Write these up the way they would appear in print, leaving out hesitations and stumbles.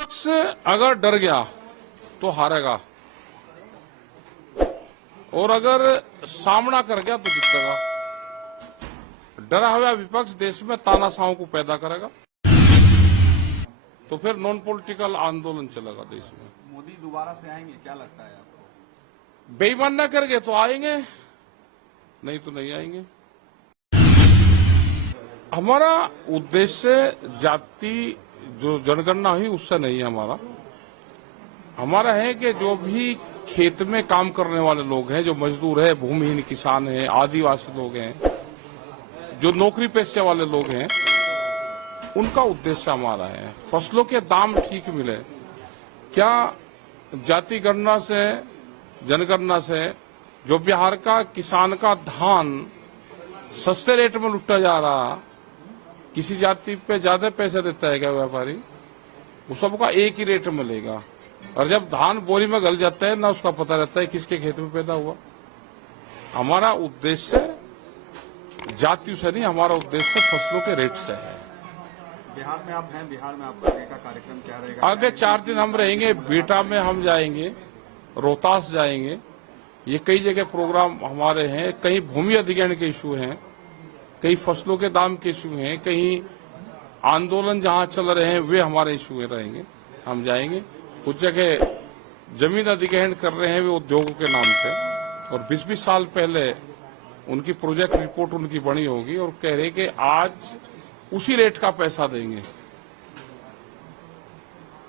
विपक्ष अगर डर गया तो हारेगा और अगर सामना कर गया तो जीतेगा। डरा हुआ विपक्ष देश में तानाशाहों को पैदा करेगा, तो फिर नॉन पॉलिटिकल आंदोलन चलेगा देश में। मोदी दोबारा से आएंगे, क्या लगता है आपको? बेईमान न करेंगे तो आएंगे, नहीं तो नहीं आएंगे। हमारा उद्देश्य जाति जो जनगणना हुई उससे नहीं है। हमारा है कि जो भी खेत में काम करने वाले लोग हैं, जो मजदूर है, भूमिहीन किसान हैं, आदिवासी लोग हैं, जो नौकरी पेशे वाले लोग हैं, उनका उद्देश्य हमारा है फसलों के दाम ठीक मिले। क्या जाति गणना से, जनगणना से जो बिहार का किसान का धान सस्ते रेट में लुटा जा रहा, किसी जाति पे ज्यादा पैसे देता है क्या व्यापारी? वो सबका एक ही रेट मिलेगा, और जब धान बोरी में गल जाता है ना उसका पता रहता है किसके खेत में पैदा हुआ। हमारा उद्देश्य जाति से नहीं, हमारा उद्देश्य फसलों के रेट से है। बिहार में आप हैं, बिहार में आपका आगे का कार्यक्रम क्या रहेगा? आगे 4 दिन हम रहेंगे। बेटा में हम जाएंगे, रोहतास जाएंगे, ये कई जगह प्रोग्राम हमारे हैं। कहीं भूमि अधिग्रहण के इशू हैं, कहीं फसलों के दाम के इशू हैं, कहीं आंदोलन जहां चल रहे हैं वे हमारे इशू रहेंगे, हम जाएंगे। कुछ जगह जमीन अधिग्रहण कर रहे हैं वे उद्योगों के नाम पे, और 20-20 साल पहले उनकी प्रोजेक्ट रिपोर्ट उनकी बनी होगी और कह रहे कि आज उसी रेट का पैसा देंगे।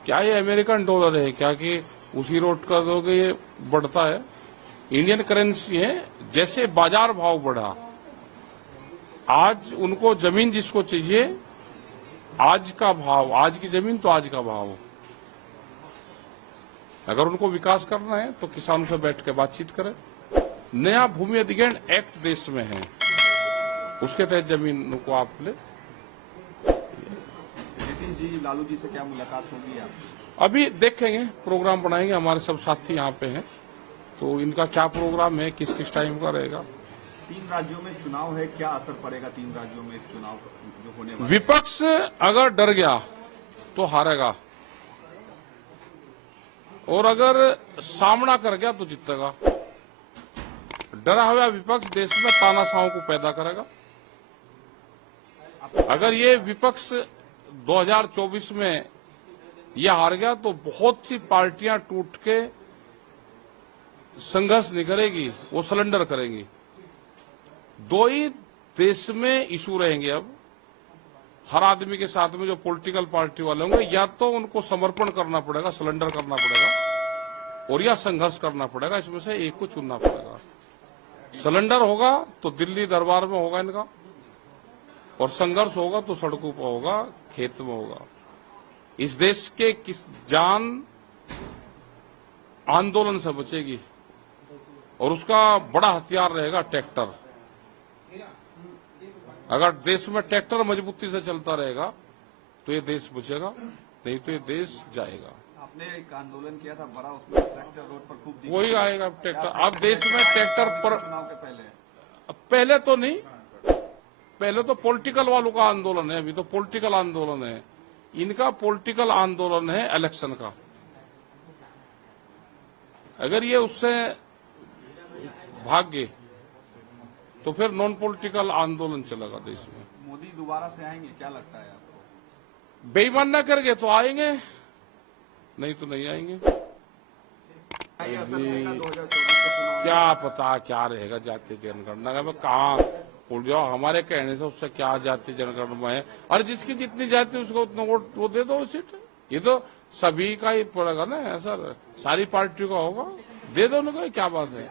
क्या ये अमेरिकन डॉलर है क्या कि उसी रेट का दोगे? ये बढ़ता है, इंडियन करेंसी है। जैसे बाजार भाव बढ़ा, आज उनको जमीन जिसको चाहिए, आज का भाव, आज की जमीन तो आज का भाव। अगर उनको विकास करना है तो किसानों से बैठ के बातचीत करें। नया भूमि अधिग्रहण एक्ट देश में है, उसके तहत जमीन को आप ले। नितिन जी, लालू जी से क्या मुलाकात होगी आपकी? अभी देखेंगे, प्रोग्राम बनाएंगे। हमारे सब साथी यहाँ पे हैं, तो इनका क्या प्रोग्राम है, किस किस टाइम का रहेगा। 3 राज्यों में चुनाव है, क्या असर पड़ेगा 3 राज्यों में इस चुनाव जो होने वाला है? विपक्ष अगर डर गया तो हारेगा और अगर सामना कर गया तो जीतेगा। डरा हुआ विपक्ष देश में तानाशाहों को पैदा करेगा। अगर ये विपक्ष 2024 में ये हार गया तो बहुत सी पार्टियां टूट के संघर्ष नहीं करेगी, वो सरेंडर करेंगी। 2 ही देश में इशू रहेंगे अब हर आदमी के साथ में। जो पॉलिटिकल पार्टी वाले होंगे, या तो उनको समर्पण करना पड़ेगा, सरेंडर करना पड़ेगा, और या संघर्ष करना पड़ेगा। इसमें से एक को चुनना पड़ेगा। सरेंडर होगा तो दिल्ली दरबार में होगा इनका, और संघर्ष होगा तो सड़कों पर होगा, खेत में होगा। इस देश के किस जान आंदोलन से बचेगी, और उसका बड़ा हथियार रहेगा ट्रैक्टर। अगर देश में ट्रैक्टर मजबूती से चलता रहेगा तो ये देश बचेगा, नहीं तो ये देश जाएगा। आपने एक आंदोलन किया था बड़ा, उसमें ट्रैक्टर रोड पर खूब दिखे। वही आएगा ट्रैक्टर। अब देश में ट्रैक्टर पर चुनाव के पहले तो नहीं, पहले तो पॉलिटिकल वालों का आंदोलन है। अभी तो पॉलिटिकल आंदोलन है, इनका पॉलिटिकल आंदोलन है इलेक्शन का। अगर ये उससे भाग गए तो फिर नॉन पॉलिटिकल आंदोलन चलेगा देश में। मोदी दोबारा से आएंगे, क्या लगता है आपको? बेईमान न करेंगे तो आएंगे, नहीं तो नहीं आएंगे। क्या असर रहेगा 2024 के चुनाव? क्या पता क्या रहेगा जातीय जनगणना में, कहाँ उड़ जाओ। हमारे कहने से उससे क्या जातीय जनगणना है, और जिसकी जितनी जाति उसको उतना वोट वो दे दो सीट। ये तो सभी का ही पड़ेगा ना सर, सारी पार्टियों का होगा, दे दो उनको, क्या बात है।